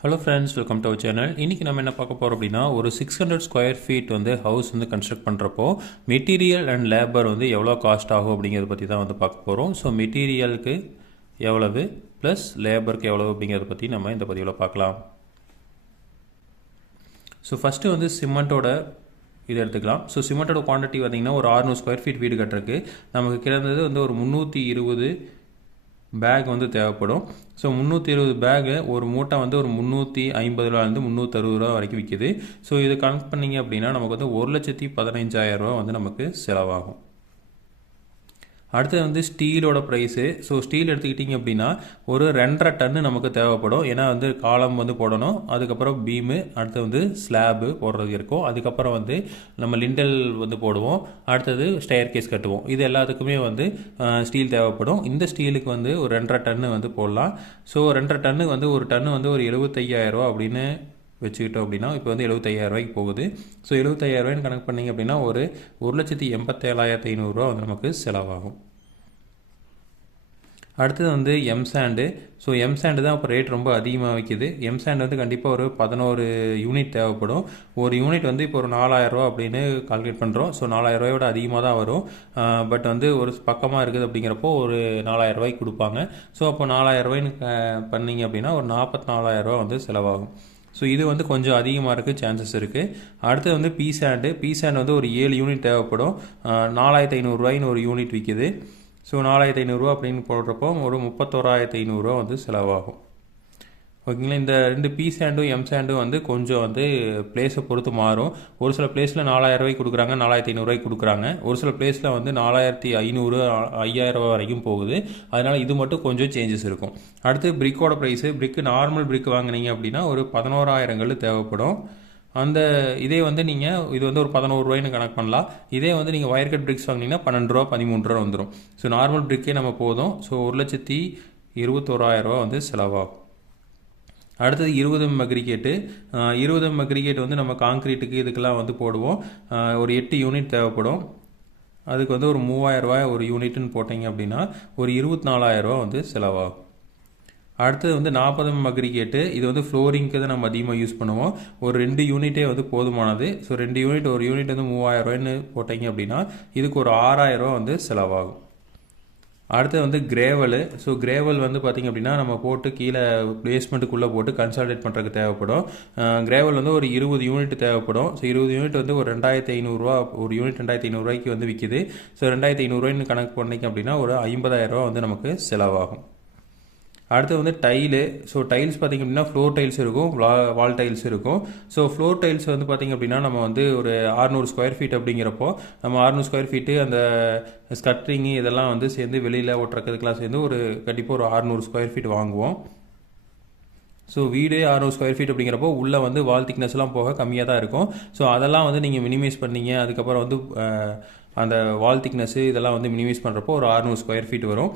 Hello friends welcome to our channel இன்றைக்கி நம்ம என்ன பார்க்க போகிறோம் அப்படின்னா ஒரு சிக்ஸ் ஹண்ட்ரட் ஸ்கொயர் ஃபீட் வந்து ஹவுஸ் வந்து கன்ஸ்ட்ரக்ட் பண்ணுறப்போ மெட்டீரியல் அண்ட் லேபர் வந்து எவ்வளோ காஸ்ட் ஆகும் அப்படிங்கிறத பற்றி தான் வந்து பார்க்க போகிறோம் ஸோ மெட்டீரியலுக்கு எவ்வளவு ப்ளஸ் லேபருக்கு எவ்வளவு அப்படிங்கிறத பற்றி நம்ம இந்த பதிவில் பார்க்கலாம். ஸோ ஃபஸ்ட்டு வந்து சிமெண்ட்டோட இது எடுத்துக்கலாம். ஸோ சிமெண்ட்டோட குவான்டிட்டி பார்த்திங்கன்னா ஒரு 600 ஸ்கொயர் ஃபீட் வீடு கட்டுறதுக்கு நமக்கு கிடந்தது வந்து ஒரு முந்நூற்றி இருபது பேக் வந்து தேவைப்படும். ஸோ முந்நூற்றி இருபது பேகு ஒரு மூட்டை வந்து ஒரு முந்நூற்றி ஐம்பது ரூபாலேருந்து முந்நூற்றறுபது ரூபா வரைக்கும் விற்கிது ஸோ இது கணக்கு பண்ணீங்க அப்படின்னா நமக்கு வந்து ஒரு லட்சத்தி பதினஞ்சாயிரம் ரூபா வந்து நமக்கு செலவாகும். அடுத்தது வந்து ஸ்டீலோட ப்ரைஸு ஸோ ஸ்டீல் எடுத்துக்கிட்டிங்க அப்படின்னா ஒரு ரெண்டரை டன்னு நமக்கு தேவைப்படும். ஏன்னா வந்து காலம் வந்து போடணும். அதுக்கப்புறம் பீமு அடுத்து வந்து ஸ்லாபு போடுறது இருக்கும். அதுக்கப்புறம் வந்து நம்ம லிண்டல் வந்து போடுவோம். அடுத்தது ஸ்டயர் கேஸ் கட்டுவோம். இது எல்லாத்துக்குமே வந்து ஸ்டீல் தேவைப்படும். இந்த ஸ்டீலுக்கு வந்து ஒரு ரெண்டரை டன்னு வந்து போடலாம். ஸோ ரெண்டரை டன்னு வந்து ஒரு டன்னு வந்து ஒரு எழுபத்தையாயிரரூவா அப்படின்னு வச்சுக்கிட்டோம் அப்படின்னா இப்போ வந்து எழுபத்தையாயிரம் ரூபாய்க்கு போகுது. ஸோ எழுபத்தையாயிரம் ரூபாய்னு கணக்கு பண்ணிங்க அப்படின்னா ஒரு ஒரு லட்சத்தி எண்பத்தேழாயிரத்தி ஐநூறுரூவா வந்து நமக்கு செலவாகும். அடுத்தது வந்து M sand so M sand தான் இப்போ ரேட் ரொம்ப அதிகமாக விற்கிது எம் சாண்ட் வந்து கண்டிப்பாக ஒரு பதினோரு யூனிட் தேவைப்படும். ஒரு யூனிட் வந்து இப்போ ஒரு நாலாயிரரூவா அப்படின்னு கால்குலேட் பண்ணுறோம் ஸோ நாலாயிரரூவாயோட அதிகமாக தான் வரும். பட் வந்து ஒரு பக்கமாக இருக்குது அப்படிங்கிறப்போ ஒரு நாலாயிரரூவாய்க்கு கொடுப்பாங்க. ஸோ அப்போ நாலாயிரம் ரூபாய்னு பண்ணீங்க அப்படின்னா ஒரு நாற்பத்தி நாலாயிரரூவா வந்து செலவாகும். ஸோ இது வந்து கொஞ்சம் அதிகமாக இருக்குது சான்சஸ் இருக்குது அடுத்தது வந்து பி சாண்டு பி சாண்ட் வந்து ஒரு ஏழு யூனிட் தேவைப்படும். நாலாயிரத்தி ஐநூறுரூவாயின்னு ஒரு யூனிட் விற்கிது ஸோ நாலாயிரத்தி ஐநூறுரூவா அப்படின்னு போடுறப்போ ஒரு முப்பத்தோராயிரத்தி ஐநூறுரூவா வந்து செலவாகும். ஓகேங்களா இந்த ரெண்டு பி சாண்டும் எம் சாண்டும் வந்து கொஞ்சம் வந்து பிளேஸை பொறுத்து மாறும். ஒரு சில பிளேஸில் நாலாயிரம் ரூபாய்க்கு கொடுக்குறாங்க நாலாயிரத்தி ஐநூறுரூவாய்க்கு கொடுக்குறாங்க. ஒரு சில பிளேஸில் வந்து நாலாயிரத்தி ஐநூறு ஐயாயிரம் ரூபா வரைக்கும் போகுது. அதனால் இது மட்டும் கொஞ்சம் சேஞ்சஸ் இருக்கும். அடுத்து பிரிக்கோட ப்ரைஸு பிரிக்கு நார்மல் பிரிக் வாங்கினீங்க அப்படின்னா ஒரு பதினோராயிரங்கள் தேவைப்படும். அந்த இதே வந்து நீங்கள் இது வந்து ஒரு பதினோரு ரூபாய்னு கணக்கு பண்ணலாம். இதே வந்து நீங்கள் ஒயர் கட் பிரிக்ஸ் வாங்கினீங்கன்னா பன்னெண்டு ரூபா பதிமூணு ரூபா வந்துடும் ஸோ நார்மல் பிரிக்கே நம்ம போதும். ஸோ ஒரு லட்சத்தி இருபத்தோராயிரரூபா வந்து செலவாகும் அடுத்தது இருபது எம் அக்ரிகேட்டு இருபது எம் அக்ரிகேட் வந்து நம்ம காங்க்ரீட்டுக்கு இதுக்கெல்லாம் வந்து போடுவோம். ஒரு எட்டு யூனிட் தேவைப்படும். அதுக்கு வந்து ஒரு மூவாயிரரூவாய் ஒரு யூனிட்னு போட்டிங்க அப்படின்னா ஒரு இருபத்தி நாலாயிரரூவா வந்து செலவாகும் அடுத்தது வந்து நாற்பது எம் அக்ரிகேட்டு. இது வந்து ஃப்ளோரிங்க்கு தான் நம்ம அதிகமாக யூஸ் பண்ணுவோம். ஒரு ரெண்டு யூனிட்டே வந்து போதுமானது. ஸோ ரெண்டு யூனிட் ஒரு யூனிட் வந்து மூவாயிரம் ரூபாய்னு போட்டிங்க அப்படின்னா இதுக்கு ஒரு ஆறாயிரம் ரூபா வந்து செலவாகும். அடுத்தது வந்து கிரேவல். ஸோ கிரேவல் வந்து பார்த்திங்க அப்படின்னா நம்ம போட்டு கீழே பிளேஸ்மெண்ட்டுக்குள்ளே போட்டு கன்சால்டேட் பண்ணுறதுக்கு தேவைப்படும். கிரேவல் வந்து ஒரு இருபது யூனிட் தேவைப்படும். ஸோ இருபது யூனிட் வந்து ஒரு ரெண்டாயிரத்தி ஐநூறுரூவா ஒரு யூனிட் ரெண்டாயிரத்தி ஐநூறுரூவாய்க்கு வந்து விற்கிது ஸோ ரெண்டாயிரத்தி ஐநூறுரூவாய்னு கணக்கு பண்ணிங்க அப்படின்னா ஒரு ஐம்பதாயிரரூவா வந்து நமக்கு செலவாகும். அடுத்து வந்து டைலு ஸோ டைல்ஸ் பார்த்திங்க அப்படின்னா ஃப்ளோர் டைல்ஸ் இருக்கும் வால் டைல்ஸ் இருக்கும். ஸோ ஃப்ளோர் டைல்ஸ் வந்து பார்த்திங்க அப்படின்னா நம்ம வந்து ஒரு ஆறுநூறு ஸ்கொயர் ஃபீட் அப்படிங்கிறப்போ நம்ம ஆறுநூறு ஸ்கொயர் ஃபீட்டு அந்த ஸ்கட்ரிங்கு இதெல்லாம் வந்து சேர்ந்து வெளியில் ஒட்டுறதுக்கெல்லாம் சேர்ந்து ஒரு கண்டிப்பாக ஒரு ஆறுநூறு ஸ்கொயர் ஃபீட் வாங்குவோம். ஸோ வீடு அறுநூறு ஸ்கொயர் ஃபீட் அப்படிங்கிறப்போ உள்ளே வந்து வால் திக்னஸ்லாம் போக கம்மியாக தான் இருக்கும். ஸோ அதெல்லாம் வந்து நீங்கள் மினிமைஸ் பண்ணீங்க. அதுக்கப்புறம் வந்து அந்த வால் திக்னஸ்ஸு இதெல்லாம் வந்து மினிமைஸ் பண்ணுறப்போ ஒரு அறுநூறு ஸ்கொயர் ஃபீட் வரும்.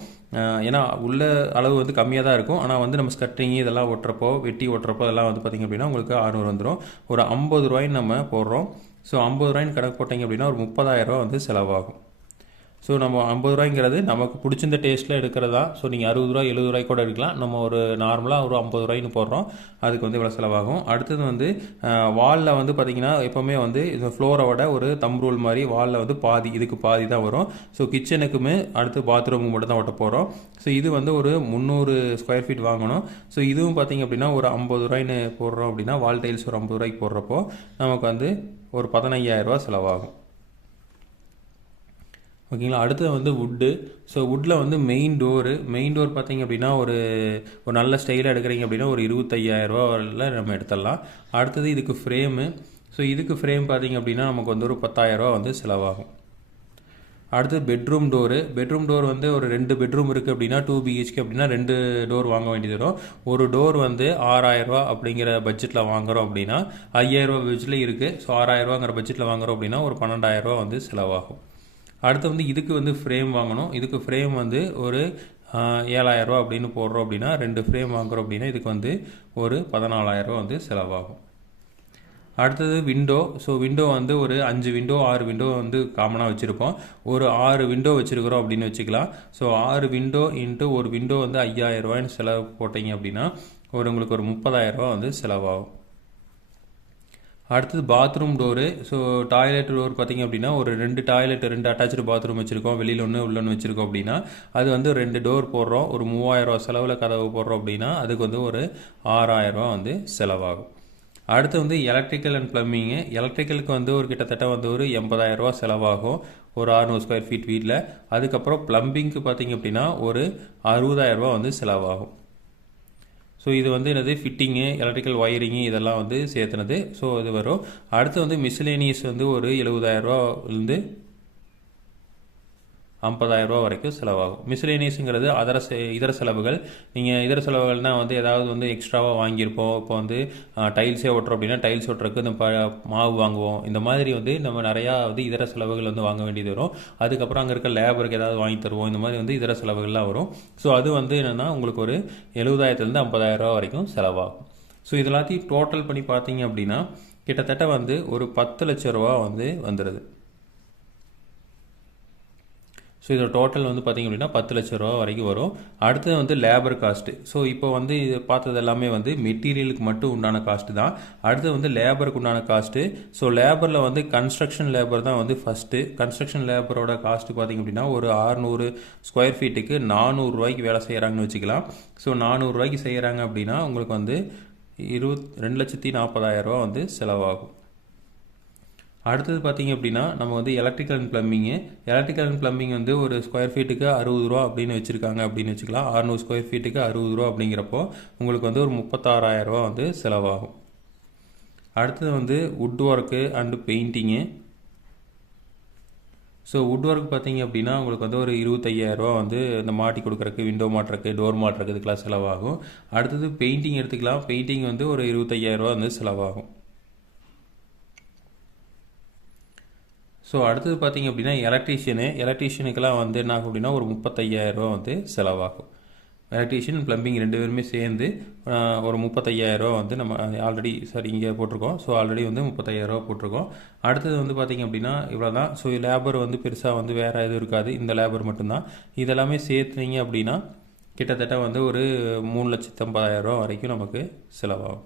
ஏன்னா உள்ள அளவு வந்து கம்மியாக தான் இருக்கும். ஆனால் வந்து நம்ம ஸ்கட்டிங் இதெல்லாம் ஒட்டுறப்போ வெட்டி ஒட்டுறப்போ அதெல்லாம் வந்து பார்த்திங்க அப்படின்னா உங்களுக்கு அறுநூறு வந்துடும் ஒரு ஐம்பது ரூபாய்ன்னு நம்ம போடுறோம். ஸோ ஐம்பது ரூபாய்ன்னு கணக்கு போட்டிங்க அப்படின்னா ஒரு முப்பதாயிரம் ரூபா வந்து செலவாகும். ஸோ நம்ம ஐம்பது ரூபாய்ங்கிறது நமக்கு பிடிச்சிருந்த டேஸ்ட்டில் எடுக்கிறது? தான் ஸோ நீங்கள் அறுபது ரூபா எழுபது ரூபாய் கூட எடுக்கலாம். நம்ம ஒரு நார்மலாக ஒரு ஐம்பது ரூபாய்னு போடுறோம். அதுக்கு வந்து இவ்வளோ செலவாகும். அடுத்தது வந்து வாலில் வந்து பார்த்திங்கன்னா எப்போவுமே வந்து இந்த ஃப்ளோரோட ஒரு தம் ரூல் மாதிரி வாலில் வந்து பாதி இதுக்கு பாதி தான் வரும். ஸோ கிச்சனுக்குமே அடுத்து பாத்ரூமுக்கு மட்டும் தான் ஒட்ட போகிறோம் ஸோ இது வந்து ஒரு முந்நூறு ஸ்கொயர் ஃபீட் வாங்கணும். ஸோ இதுவும் பார்த்திங்க அப்படின்னா ஒரு ஐம்பது ரூபாய்னு போடுறோம் அப்படின்னா வால் டைல்ஸ் ஒரு ஐம்பது ரூபாய்க்கு போடுறப்போ நமக்கு வந்து ஒரு பதினையாயிரரூவா செலவாகும். ஓகேங்களா? அடுத்தது வந்து வுட்டு ஸோ வுட்டில் வந்து மெயின் டோரு மெயின் டோர் பார்த்தீங்க அப்படின்னா ஒரு ஒரு நல்ல ஸ்டைலாக எடுக்கிறீங்க அப்படின்னா ஒரு இருபத்தையாயிரரூவாவில் நம்ம எடுத்துடலாம். அடுத்தது இதுக்கு ஃப்ரேமு ஸோ இதுக்கு ஃப்ரேம் பார்த்தீங்க அப்படின்னா நமக்கு வந்து ஒரு பத்தாயிரரூவா வந்து செலவாகும். அடுத்து பெட்ரூம் டோரு பெட்ரூம் டோர் வந்து ஒரு ரெண்டு பெட்ரூம் இருக்குது அப்படின்னா டூ பிஹெச்கே அப்படின்னா ரெண்டு டோர் வாங்க வேண்டியது வரும். ஒரு டோர் வந்து ஆறாயிரரூவா அப்படிங்கிற பட்ஜெட்டில் வாங்குகிறோம் அப்படின்னா ஐயாயிரரூவா பட்ஜெட்டில் இருக்குது ஸோ ஆறாயிரரூவாங்கிற பட்ஜெட்டில் வாங்குகிறோம் அப்படின்னா ஒரு பன்னெண்டாயிரரூவா வந்து செலவாகும். அடுத்து வந்து இதுக்கு வந்து ஃப்ரேம் வாங்கணும். இதுக்கு ஃப்ரேம் வந்து ஒரு ஏழாயிரரூவா அப்படின்னு போடுறோம் அப்படின்னா ரெண்டு ஃப்ரேம் வாங்குகிறோம் அப்படின்னா இதுக்கு வந்து ஒரு பதினாலாயிரரூவா வந்து செலவாகும். அடுத்தது விண்டோ ஸோ விண்டோ வந்து ஒரு அஞ்சு விண்டோ ஆறு விண்டோ வந்து காமனாக வச்சுருப்போம். ஒரு ஆறு விண்டோ வச்சுருக்கிறோம் அப்படின்னு வச்சுக்கலாம். ஸோ ஆறு விண்டோ இன்ட்டு ஒரு விண்டோ வந்து ஐயாயிரம் செலவு போட்டிங்க அப்படின்னா ஒரு உங்களுக்கு ஒரு முப்பதாயிரரூவா வந்து செலவாகும். அடுத்தது bathroom door so toilet door பார்த்தீங்க அப்படின்னா ஒரு ரெண்டு டாய்லெட் ரெண்டு அட்டாச்சு பாத்ரூம் வச்சுருக்கோம். வெளியில் ஒன்று உள்ள ஒன்று வச்சுருக்கோம் அப்படின்னா அது வந்து ரெண்டு டோர் போடுறோம். ஒரு மூவாயிரரூவா செலவில் கதவு போடுறோம் அப்படின்னா அதுக்கு வந்து ஒரு ஆறாயிரரூவா வந்து செலவாகும். அடுத்து வந்து எலக்ட்ரிக்கல் அண்ட் ப்ளம்பிங்கு எலக்ட்ரிக்கலுக்கு வந்து ஒரு கிட்டத்தட்ட வந்து ஒரு எண்பதாயிரரூவா செலவாகும். ஒரு அறுநூறு ஸ்கொயர் ஃபீட் வீட்டில் அதுக்கப்புறம் ப்ளம்பிங்க்கு பார்த்திங்க அப்படின்னா ஒரு அறுபதாயிரரூவா வந்து செலவாகும். ஸோ இது வந்து என்னது? ஃபிட்டிங்கு எலக்ட்ரிக்கல் ஒயரிங்கு இதெல்லாம் வந்து சேர்த்துனது. ஸோ இது வரும். அடுத்து வந்து மிஸ்லேனியஸ் வந்து ஒரு ஐம்பதாயிரம் ரூபா வரைக்கும் செலவாகும். மிஸ்லேனியஸுங்கிறது அதர செ இதர செலவுகள். நீங்கள் இதர செலவுகள்னால் வந்து ஏதாவது வந்து எக்ஸ்ட்ராவாக வாங்கியிருப்போம். இப்போ வந்து டைல்ஸே ஓட்டுறோம் அப்படின்னா டைல்ஸ் ஓட்டுறதுக்கு இந்த ப மாவு வாங்குவோம். இந்த மாதிரி வந்து நம்ம நிறையா வந்து இதர செலவுகள் வந்து வாங்க வேண்டியது வரும். அதுக்கப்புறம் அங்கே இருக்க லேபருக்கு ஏதாவது வாங்கி தருவோம். இந்த மாதிரி வந்து இதர செலவுகள்லாம் வரும். ஸோ அது வந்து என்னென்னா உங்களுக்கு ஒரு எழுபதாயிரத்துலேருந்து ஐம்பதாயிரரூபா வரைக்கும் செலவாகும். ஸோ இது எல்லாத்தையும் டோட்டல் பண்ணி பார்த்தீங்க அப்படின்னா கிட்டத்தட்ட வந்து ஒரு பத்து லட்ச ரூபா வந்து வந்துடுது ஸோ இதோட டோட்டல் வந்து பார்த்திங்க அப்படின்னா பத்து லட்ச ரூபா வரைக்கும் வரும். அடுத்தது வந்து லேபர் காஸ்ட்டு ஸோ இப்போ வந்து இது பார்த்தது எல்லாமே வந்து மெட்டீரியலுக்கு மட்டும் உண்டான காஸ்ட்டு தான். அடுத்தது வந்து லேபருக்கு உண்டான காஸ்ட்டு ஸோ லேபரில் வந்து கன்ஸ்ட்ரக்ஷன் லேபர் தான் வந்து ஃபஸ்ட்டு கன்ஸ்ட்ரக்ஷன் லேபரோட காஸ்ட்டு பார்த்திங்க அப்படின்னா ஒரு ஆறுநூறு ஸ்கொயர் ஃபீட்டுக்கு நானூறுரூவாய்க்கு வேலை செய்கிறாங்கன்னு வச்சுக்கலாம். ஸோ நானூறுரூவாய்க்கு செய்கிறாங்க அப்படின்னா உங்களுக்கு வந்து இருபத் ரெண்டு லட்சத்தி நாற்பதாயிரரூவா வந்து செலவாகும். அடுத்தது பார்த்தீங்க அப்படின்னா நம்ம வந்து electrical and plumbing electrical and plumbing வந்து ஒரு ஸ்கொயர் ஃபீட்டுக்கு அறுபது ரூபா அப்படின்னு வச்சுருக்காங்க அப்படின்னு வச்சுக்கலாம். அறுநூறு ஸ்கொயர் ஃபீட்டுக்கு அறுபது ரூபா அப்படிங்கிறப்போ உங்களுக்கு வந்து ஒரு முப்பத்தாறாயிரரூவா வந்து செலவாகும். அடுத்தது வந்து wood work and painting so wood work பார்த்தீங்க அப்படின்னா உங்களுக்கு வந்து ஒரு இருபத்தையாயிரரூவா வந்து இந்த மாட்டி கொடுக்குறக்கு விண்டோ மாட்டுறக்கு டோர் மாட்டுறக்கு இதுக்கெலாம் செலவாகும். அடுத்தது பெயிண்டிங் எடுத்துக்கலாம். பெயிண்டிங் வந்து ஒரு இருபத்தையாயிரரூவா வந்து செலவாகும். ஸோ அடுத்தது பார்த்தீங்க அப்படின்னா எலக்ட்ரீஷியனு எலக்ட்ரீஷியனுக்கெல்லாம் வந்து என்ன ஆகும் அப்படின்னா ஒரு முப்பத்தையாயிரரூவா வந்து செலவாகும். எலக்ட்ரீஷியன் ப்ளம்பிங் ரெண்டு பேருமே சேர்ந்து ஒரு முப்பத்தையாயிரரூவா வந்து நம்ம ஆல்ரெடி சாரி இங்கே போட்டிருக்கோம். ஸோ ஆல்ரெடி வந்து முப்பத்தையாயிரரூவா போட்டிருக்கோம். அடுத்தது வந்து பார்த்திங்க அப்படின்னா இவ்வளோ தான் ஸோ லேபர் வந்து பெருசாக வந்து வேறு எதுவும் இருக்காது. இந்த லேபர் மட்டும்தான். இதெல்லாமே சேர்த்துனீங்க அப்படின்னா கிட்டத்தட்ட வந்து ஒரு மூணு லட்சத்தம்பதாயரரூவா வரைக்கும் நமக்கு செலவாகும்.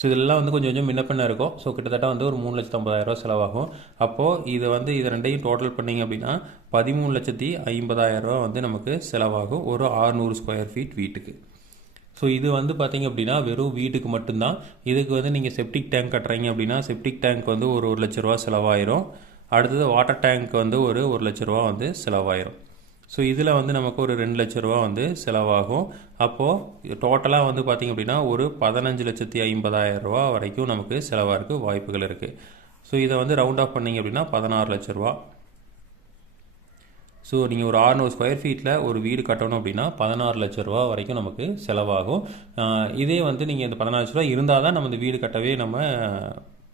ஸோ இதெல்லாம் வந்து கொஞ்சம் கொஞ்சம் முன்ன இருக்கும். ஸோ கிட்டத்தட்ட வந்து ஒரு மூணு லட்சத்து ஐம்பதாயிரரூவா செலவாகும். அப்போது இது வந்து இது ரெண்டையும் டோட்டல் பண்ணிங்க அப்படின்னா பதிமூணு லட்சத்தி ஐம்பதாயிரரூவா வந்து நமக்கு செலவாகும். ஒரு ஆறுநூறு ஸ்கொயர் ஃபீட் வீட்டுக்கு. ஸோ இது வந்து பார்த்திங்க அப்படின்னா வெறும் வீட்டுக்கு மட்டும்தான். இதுக்கு வந்து நீங்கள் செப்டிக் டேங்க் கட்டுறீங்க அப்படின்னா செப்டிக் டேங்க் வந்து ஒரு ஒரு லட்ச ரூபா செலவாயிரும். அடுத்தது வாட்டர் டேங்க் வந்து ஒரு ஒரு லட்ச ரூபா வந்து செலவாயிரும். ஸோ இதில் வந்து நமக்கு ஒரு ரெண்டு லட்ச ரூபா வந்து செலவாகும். அப்போது டோட்டலாக வந்து பார்த்திங்க அப்படின்னா ஒரு பதினஞ்சு லட்சத்தி ஐம்பதாயிரம் ரூபா வரைக்கும் நமக்கு செலவாக இருக்குது வாய்ப்புகள் இருக்குது ஸோ இதை வந்து ரவுண்ட் ஆஃப் பண்ணிங்க அப்படின்னா பதினாறு லட்ச ரூபா. ஸோ நீங்கள் ஒரு ஆறுநூறு ஸ்கொயர் ஃபீட்டில் ஒரு வீடு கட்டணும் அப்படின்னா பதினாறு லட்ச ரூபா வரைக்கும் நமக்கு செலவாகும். இதே வந்து நீங்கள் இந்த பதினாறு லட்ச ரூபா இருந்தால் தான் நம்ம இந்த வீடு கட்டவே நம்ம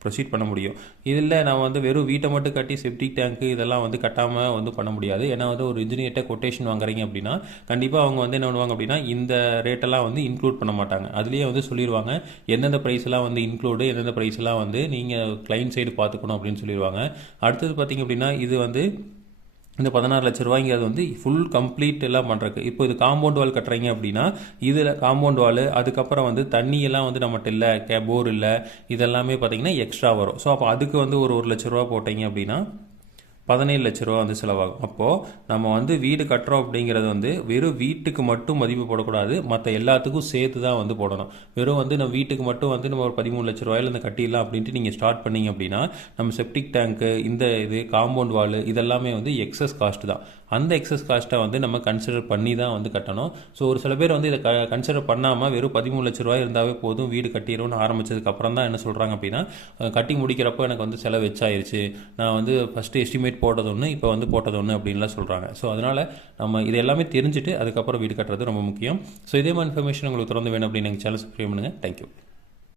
ப்ரொசீட் பண்ண முடியும். இதில் நான் வந்து வெறும் வீட்டை மட்டும் கட்டி செப்டிக் டேங்க்கு இதெல்லாம் வந்து கட்டாமல் வந்து பண்ண முடியாது. ஏன்னா வந்து ஒரு இன்ஜினியர்கிட்ட கொட்டேஷன் வாங்குறீங்க அப்படின்னா கண்டிப்பாக அவங்க வந்து என்ன பண்ணுவாங்க அப்படின்னா இந்த ரேட்டெல்லாம் வந்து இன்க்ளூட் பண்ண மாட்டாங்க. அதுலேயே வந்து சொல்லிடுவாங்க எந்தெந்த ப்ரைஸ்லாம் வந்து இன்க்ளூடு எந்தெந்த ப்ரைஸ்லாம் வந்து நீங்கள் கிளைண்ட் சைடு பார்த்துக்கணும் அப்படின்னு சொல்லிடுவாங்க அடுத்தது பார்த்திங்க அப்படின்னா இது வந்து இந்த பதினாறு லட்ச ரூபாய்ங்கிறது வந்து ஃபுல் கம்ப்ளீட் எல்லாம் பண்ணுறக்கு இப்போ இது காம்பவுண்ட் வால் கட்டுறீங்க அப்படின்னா இதில் காம்பவுண்ட் வால் அதுக்கப்புறம் வந்து தண்ணி எல்லாம் வந்து நம்மகிட்ட இல்லை கே போர் இல்லை இதெல்லாமே பார்த்தீங்கன்னா எக்ஸ்ட்ரா வரும். ஸோ அப்போ அதுக்கு வந்து ஒரு ஒரு லட்ச ரூபா போட்டீங்க அப்படின்னா பதினேழு லட்ச ரூபா வந்து செலவாகும். அப்போது நம்ம வந்து வீடு கட்டுறோம் அப்படிங்கிறது வந்து வெறும் வீட்டுக்கு மட்டும் மதிப்பு போடக்கூடாது. மற்ற எல்லாத்துக்கும் சேர்த்து தான் வந்து போடணும். வெறும் வந்து நம்ம வீட்டுக்கு மட்டும் வந்து நம்ம ஒரு பதிமூணு லட்ச ரூபாயில இந்த கட்டிடலாம் அப்படின்ட்டு நீங்கள் ஸ்டார்ட் பண்ணீங்க அப்படின்னா நம்ம செப்டிக் டேங்க்கு இந்த இது காம்பவுண்ட் வால் இதெல்லாமே வந்து எக்ஸஸ் காஸ்ட் தான். அந்த எக்ஸஸ் காஸ்ட்டை வந்து நம்ம கன்சிடர் பண்ணி தான் வந்து கட்டணும். ஸோ ஒரு சில பேர் வந்து இதை க கன்சிடர் பண்ணாமல் வெறும் பதிமூணு லட்ச ரூபாய் இருந்தாவே போதும் வீடு கட்டிடுவோம்னு ஆரம்பிச்சதுக்கு அப்புறம் தான் என்ன சொல்கிறாங்க அப்படின்னா கட்டி முடிக்கிறப்போ எனக்கு வந்து செலவு வச்சாயிருச்சு நான் வந்து ஃபஸ்ட்டு எஸ்டிமேட் போட்டது ஒன்று இப்போ வந்து போட்டது ஒன்று அப்படின்லாம் சொல்கிறாங்க ஸோ அதனால் நம்ம இது எல்லாமே தெரிஞ்சுட்டு அதுக்கப்புறம் வீடு கட்டுறது ரொம்ப முக்கியம். ஸோ இதே மாதிரி இன்ஃபர்மேஷன் உங்களுக்கு திறந்து வேணும் அப்படின்னு எங்கள் சேனல் சப்ஸ்கிரைப் பண்ணுங்கள் தேங்க்யூ